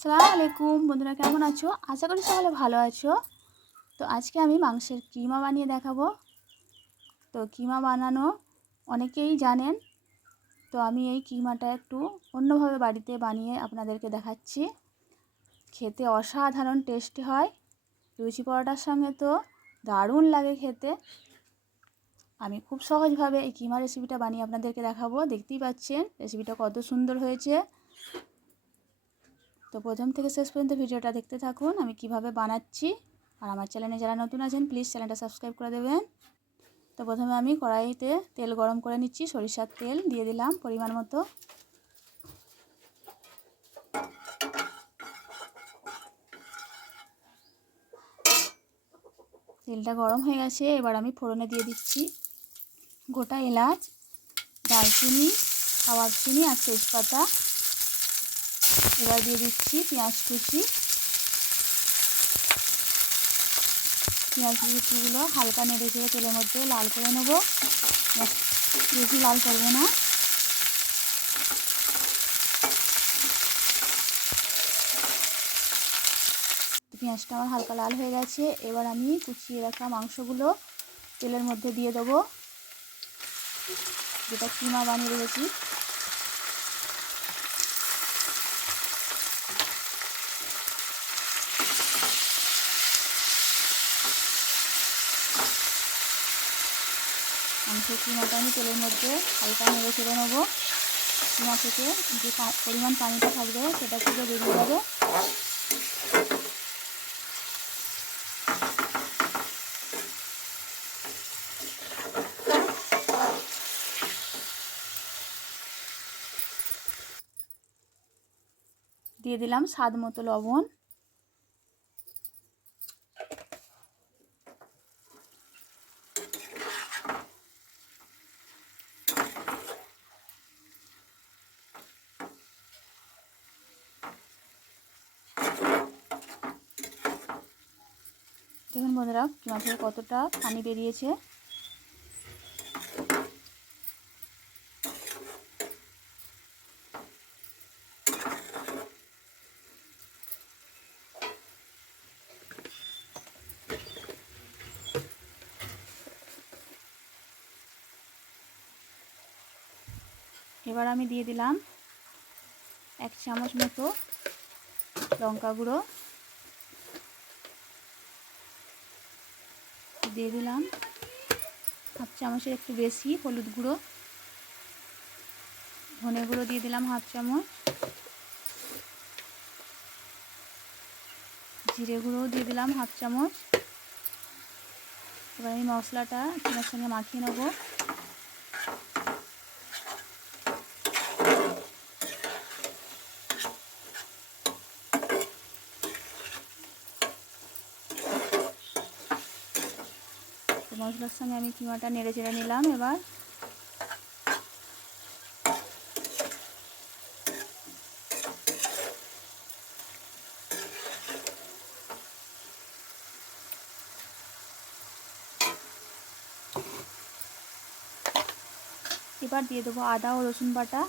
সালাম আলাইকুম। বন্ধুরা, কেমন আছো? আশা করি সকলে ভালো আছো। তো আজকে আমি মাংসের কিমা বানিয়ে দেখাবো। তো কিমা বানানো অনেকেই জানেন। তো আমি এই কিমাটা একটু অন্যভাবে বাড়িতে বানিয়ে আপনাদেরকে দেখাচ্ছি। খেতে অসাধারণ টেস্টি হয়। লুচি পরোটার সঙ্গে তো দারুণ লাগে খেতে। আমি খুব সহজভাবে এই কিমা রেসিপিটা বানিয়ে আপনাদেরকে দেখাবো। দেখতেই পাচ্ছেন, রেসিপিটা কত সুন্দর হয়েছে। তো প্রথম থেকে শেষ পর্যন্ত ভিডিওটা দেখতে থাকুন, আমি কীভাবে বানাচ্ছি। আর আমার চ্যানেলে যারা নতুন আছেন প্লিজ চ্যানেলটা সাবস্ক্রাইব করে দেবেন। তো প্রথমে আমি কড়াইতে তেল গরম করে নিচ্ছি, সরিষার তেল দিয়ে দিলাম পরিমাণ মতো। তেলটা গরম হয়ে গেছে, এবার আমি ফোড়নে দিয়ে দিচ্ছি গোটা এলাচ, দারচিনি, খাওয়ার চিনি আর তেজপাতা। এবার দিয়ে দিচ্ছি পেঁয়াজ কুচি। পেঁয়াজ কুচিগুলো হালকা নেড়ে চেড়ে তেলের মধ্যে লাল করে নেব। বেশি লাল করব না। পেঁয়াজটা আমার হালকা লাল হয়ে গেছে। এবার আমি কুচিয়ে রাখা মাংসগুলো তেলের মধ্যে দিয়ে দেবো। যেটা কিমা বানিয়ে রেখেছি। মাংসের কিমাটা আমি তেলের মধ্যে হালকা নেড়ে ছেড়ে নেব। কিমা থেকে যে পরিমাণ পানিটা থাকবে, সেটা থেকে বেরিয়ে যাবে দিয়ে দিলাম স্বাদ মতো লবণ। দেখুন বন্ধুরা কিমা থেকে কতটা পানি বেরিয়েছে। এবার আমি দিয়ে দিলাম এক চামচ মতো লঙ্কা গুঁড়ো। দিয়ে দিলাম। হাফ চামচের একটু বেশি হলুদ গুঁড়ো। ধনে গুঁড়ো দিয়ে দিলাম হাফ চামচ। জিরে গুঁড়ো দিয়ে দিলাম হাফ চামচ। এবার আমি মশলাটা তোমার সঙ্গে মাখিয়ে নেব। মশলার সঙ্গে আমি কিমাটা নেড়ে চেড়ে নিলাম এবার। এবার দিয়ে দেবো আদা ও রসুন বাটা।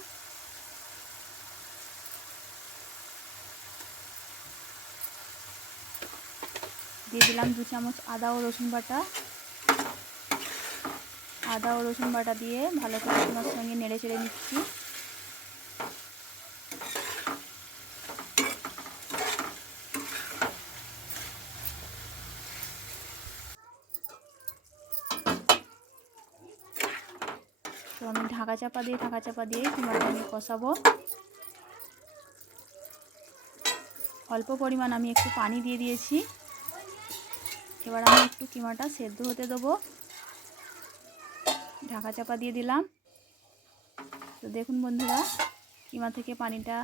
দিয়ে দিলাম দু চামচ আদা ও রসুন বাটা। আদা ও রসুন বাটা দিয়ে ভালো করে তোমার সঙ্গে নেড়ে চেড়ে নিচ্ছি। তো আমি ঢাকা চাপা দিয়ে, ঢাকা চাপা দিয়ে কিমাটা আমি কষাবো। অল্প পরিমাণ আমি একটু পানি দিয়ে দিয়েছি। এবার আমি একটু কিমাটা সেদ্ধ হতে দেবো। ঢাকা চাপা দিয়ে দিলাম। তো দেখুন বন্ধুরা, কিমা থেকে পানিটা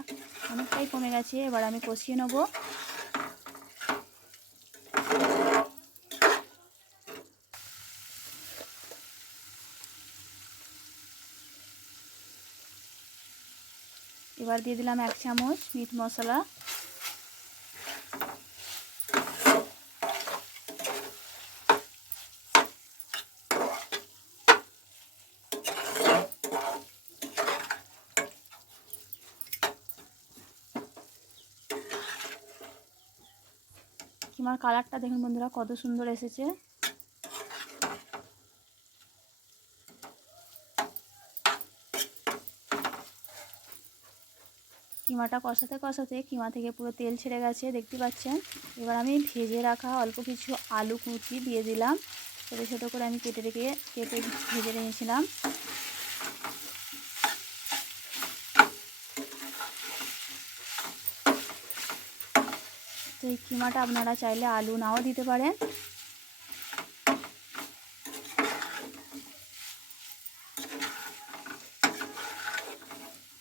অনেকটাই কমে গেছে, এবার আমি কষিয়ে নেব। এবার দিয়ে দিলাম এক চামচ মিট মশলা। কিমার কালারটা দেখুন বন্ধুরা, কত সুন্দর এসেছে। কিমাটা কষাতে কষাতে কিমা থেকে পুরো তেল ছেড়ে গেছে, দেখতে পাচ্ছেন? এবার আমি ভেজে রাখা অল্প কিছু আলু কুচি দিয়ে দিলাম। ছোটো ছোটো করে আমি কেটে রেখে, কেটে ভেজে রেখেছিলাম। তো এই কিমাটা আপনারা চাইলে আলু নাও দিতে পারেন।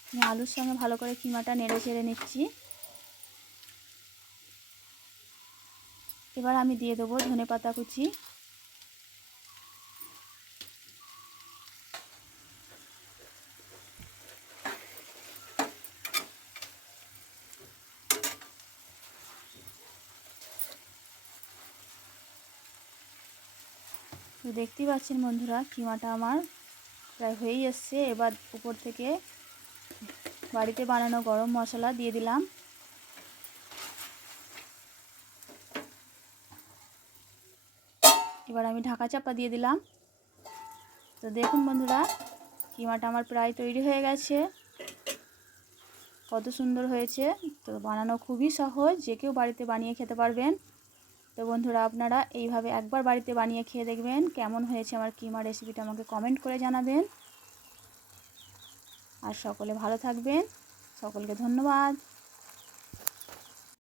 আমি আলুর সঙ্গে ভালো করে কিমাটা নেড়ে চেড়ে নিচ্ছি। এবার আমি দিয়ে দেবো ধনে পাতা কুচি। তো দেখতেই পাচ্ছেন বন্ধুরা, কিমাটা আমার প্রায় হয়েই এসছে। এবার উপর থেকে বাড়িতে বানানো গরম মশলা দিয়ে দিলাম। এবার আমি ঢাকা চাপা দিয়ে দিলাম। তো দেখুন বন্ধুরা, কিমাটা আমার প্রায় তৈরি হয়ে গেছে। কত সুন্দর হয়েছে। তো বানানো খুবই সহজ, যে কেউ বাড়িতে বানিয়ে খেতে পারবেন। তো বন্ধুরা, আপনারা এইভাবে একবার বাড়িতে বানিয়ে খেয়ে দেখবেন কেমন হয়েছে আমার কিমা রেসিপিটা আমাকে কমেন্ট করে জানাবেন। আর সকলে ভালো থাকবেন। সকলকে ধন্যবাদ।